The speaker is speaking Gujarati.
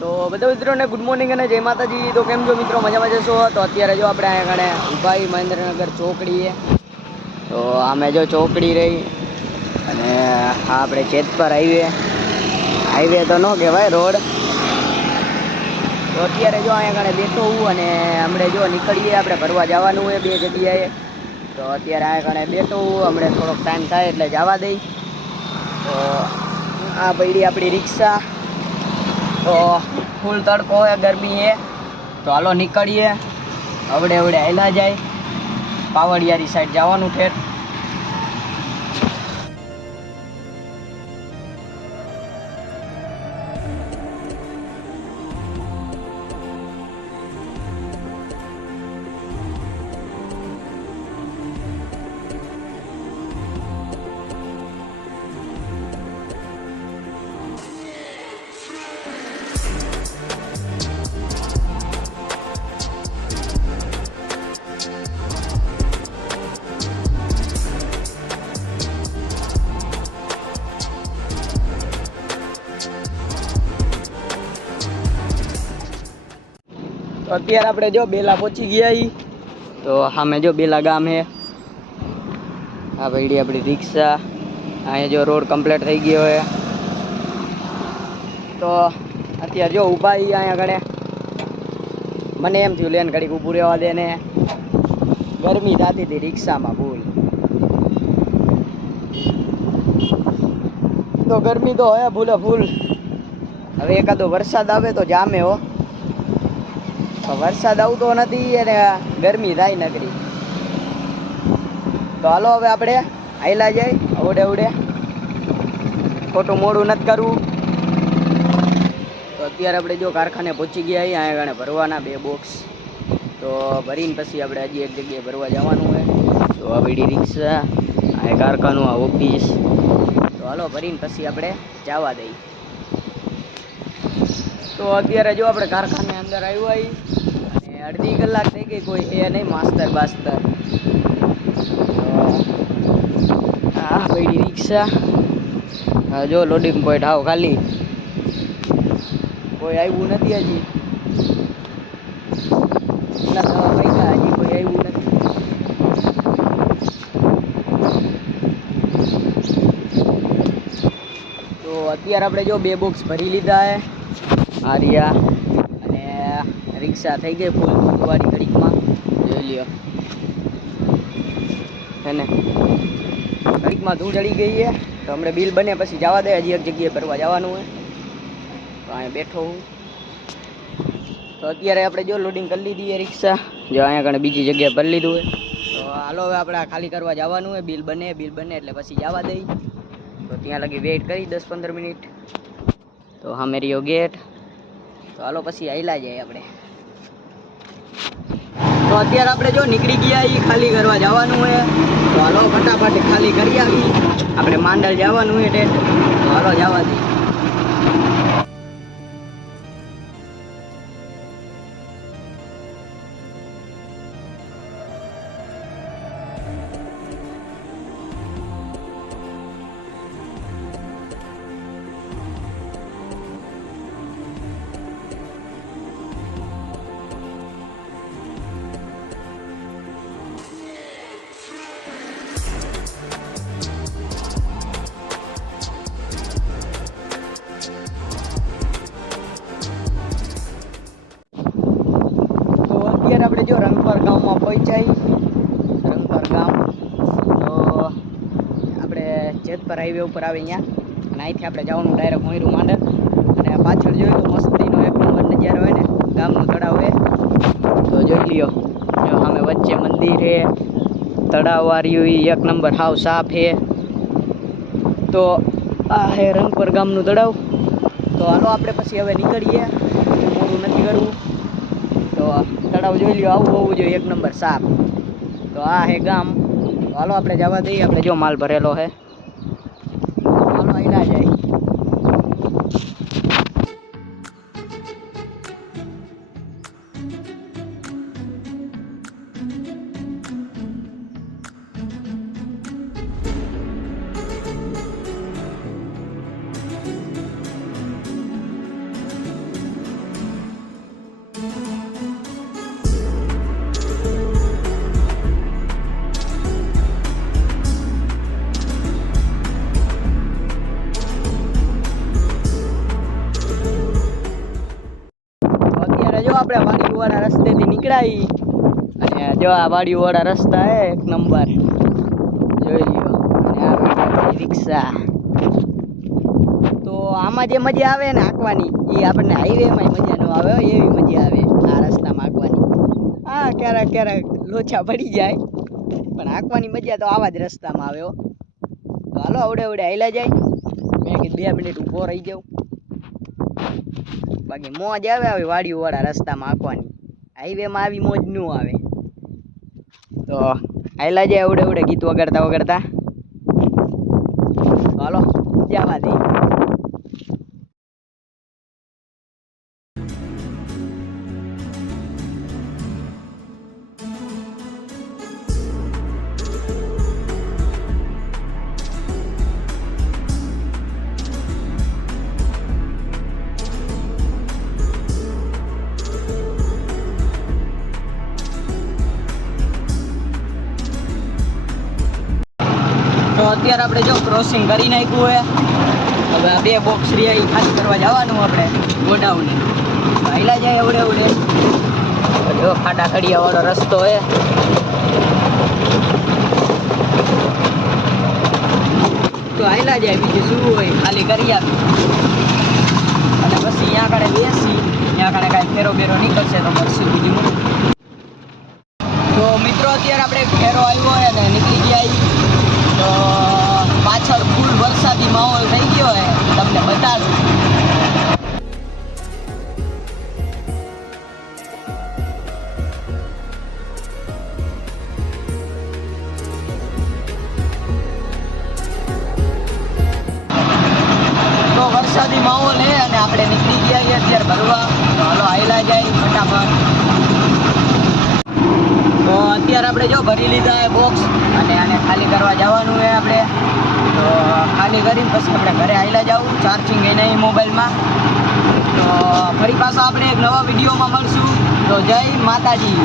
તો બધા મિત્રોને ગુડ મોર્નિંગ અને જય માતાજી। તો કેમ છો મિત્રો, મજામાં જશો? તો અત્યારે જો આપણે અહીંયા આગળ ઉભાઈ મહેન્દ્રનગર ચોકડીએ, તો આમે જો ચોકડી રહી અને આ આપણે જેતપર હાઈવે તો ન કહેવાય, રોડ। તો અત્યારે જો અહીંયા આગળ બેઠો હું અને હમણાં જો નીકળીએ, આપણે ફરવા જવાનું હોય બે જગ્યાએ। તો અત્યારે અહીંયા આગળ બેઠો હું, હમણાં થોડોક ટાઈમ થાય એટલે જવા દઈ। તો આ પડી આપણી રિક્ષા, તો ફૂલ તડકો है, गर्मी है, तो हालो निकलिए। अवड़े अवड़े आयला जाए पावड़ियारी साइड जावानुं ठेठ। तो અત્યારે આપણે જો બેલા પહોંચી ગયા ही। तो સામે જો બેલા ગામ है, આ પડી આપણી રિક્ષા। અહીંયા જો રોડ કમ્પ્લીટ થઈ ગયો है। તો અત્યારે જો ઊભા ही અહીંયા આગળ। મને એમ થયું લેન ઘડીક ઊભું રહેવા દે ને, ગરમી થતી હતી રિક્ષામાં ફૂલ। તો ગરમી તો હોય ફૂલે ફૂલ। હવે એકાદો વરસાદ આવે તો જામે હો, વરસાદ આવતો નથી અને ગરમી થાય નકરી। તો હાલો હવે આપણે આયલા જાય અવડે અવડે, ખોટું મોડું નથી કરવું। તો અત્યારે આપણે જો કારખાને પહોંચી ગયા અહીં, અહીંયા આગળ ભરવાના 2 બોક્સ। તો ભરીને પછી આપણે હજી એક જગ્યાએ ભરવા જવાનું હોય। તો આ બધી રિક્ષા, આ કારખાનું, આ ઓફિસ। તો હાલો ભરીને પછી આપણે જવા દઈએ। તો અત્યારે જો આપણે કારખાને અંદર આવ્યા અહીં, અડધી કલાક થઈ ગઈ, કોઈ એ નહીં માસ્તર બાસ્તર। હા પડી રિક્ષા, હા જો લોડિંગ પોઈન્ટ હાવ ખાલી, કોઈ આવ્યું નથી હજી। એટલા સવા પૈસા હજી કોઈ આવ્યું નથી। તો અત્યારે આપણે જો 2 બોક્સ ભરી લીધા હે આર્યા, અને રિક્ષા થઈ ગઈ ફૂલ વાળી ઘડીકમાં, જોઈ લ્યો હે ને, ઘડીકમાં ધૂળ ચડી ગઈ છે। તો હમણાં બિલ બને પછી જવા દે, હજી એક જગ્યાએ ભરવા જવાનું હોય। તો અહીંયા બેઠો હું। તો અત્યારે આપણે જો લોડિંગ કરી લીધી है રિક્ષા, જો અહીંયા આગળ બીજી જગ્યાએ ભરી લીધું હોય। તો હાલો હવે આપણે ખાલી કરવા જવાનું હોય, બિલ બને એટલે પછી જવા દઈ। તો ત્યાં લગી વેઇટ કરી 10-15 મિનિટ। તો હા મેરીઓ ગેટ। તો હાલો પછી આયલા જાય આપણે। તો અત્યારે આપણે જો નીકળી ગયા એ ખાલી કરવા જવાનું હોય। તો હાલો ફટાફટ ખાલી કરી આવી, આપણે માંડલ જવાનું હોય ઠેઠ। તો હાલો જવા દઈએ। આપણે જો રંગપર ગામમાં પહોંચાઈ, રંગપર ગામ। તો આપણે જેતપર હાઈવે ઉપર આવી અહીંયા, અને અહીંથી આપણે જવાનું ડાયરેક્ટ મોયરું માંડલ। અને પાછળ જોઈ લો મસ્તીનો એક નંબર નજારો હોય ને, ગામનું તળાવ છે। તો જોઈ લ્યો, જો સામે વચ્ચે મંદિર છે, તળાવ વાળ્યું એક નંબર હાવ સાફ છે। તો આ હે રંગપર ગામનું તળાવ। તો હાલો આપણે પછી હવે નીકળીએ, મોડું નથી કરવું। તો તળાવ જોઈ લ્યો, આવું હોવું જોઈએ એક નંબર સાફ। તો આ હે ગામ। તો હાલો આપણે જવા દઈએ, આપણે જો માલ ભરેલો છે। હાલો આયલા જાય। આપણે વાડીવાળા રસ્તેથી નીકળાઈ અને જો આ વાડીવાળા રસ્તા હે એક નંબર જોઈ લ્યો. અને આ આપણી રિક્ષા. તો આમાં જે મજા આવે ને હાંકવાની એ આપણને હાઈવેમાં મજા ન આવે એવી મજા આવે આ રસ્તામાં હાંકવાની. હા ક્યારેક ક્યારેક લોચા પડી જાય પણ હાંકવાની મજા તો આવા જ રસ્તામાં આવે. તો હાલો આવડે આવડે હાલ્યા જાય. મેં કીધું 2 મિનિટ ઊભો રહી જાઉં. બાકી મોજ આવે આવી વાડીવાળા રસ્તામાં હાંકવાની. હાઈવેમાં આવી મોજ ન આવે. તો હાલ્યા જાય આવડે આવડે ગીત વગાડતા વગાડતા. હાલો જવા દે. તો અત્યારે આપણે જો ક્રોસિંગ કરી નાખ્યું હોય. હવે આ 2 બોક્સ રહ્યા એ ખાલી કરવા જવાનું આપણે ગોડાઉને. હાલ્યા જાય આવડે આવડે. જો ખાડા ખડિયા વાળો રસ્તો હે. તો હાલ્યા જાય બીજું શું હોય ખાલી કરી આપી અને પછી અહીંયા આગળ બેસી ત્યાં આગળ કાંઈ ફેરો બેરો નીકળશે તો મળશે બીજું. તો મિત્રો અત્યારે આપણે ફેરો આવ્યો હોય અને નીકળી ગયા. તો પાછળ ફૂલ વરસાદી માહોલ થઈ ગયો હે તમને બતાડું. તો વરસાદી માહોલ હે અને આપણે નીકળી ગયા છીએ અત્યારે ભરવા. તો હાલો હાલ્યા જાય ફટાફટ. તો અત્યારે આપણે જો ભરી લીધા હે બોક્સ અને આને ખાલી કરવા જવાનું છે આપણે. તો ખાલી કરીને પછી આપણે ઘરે હાલ્યા જાવું. ચાર્જિંગ એ નહીં મોબાઈલમાં. તો ફરી પાછા આપણે એક નવા વિડીયોમાં મળશું. તો જય માતાજી.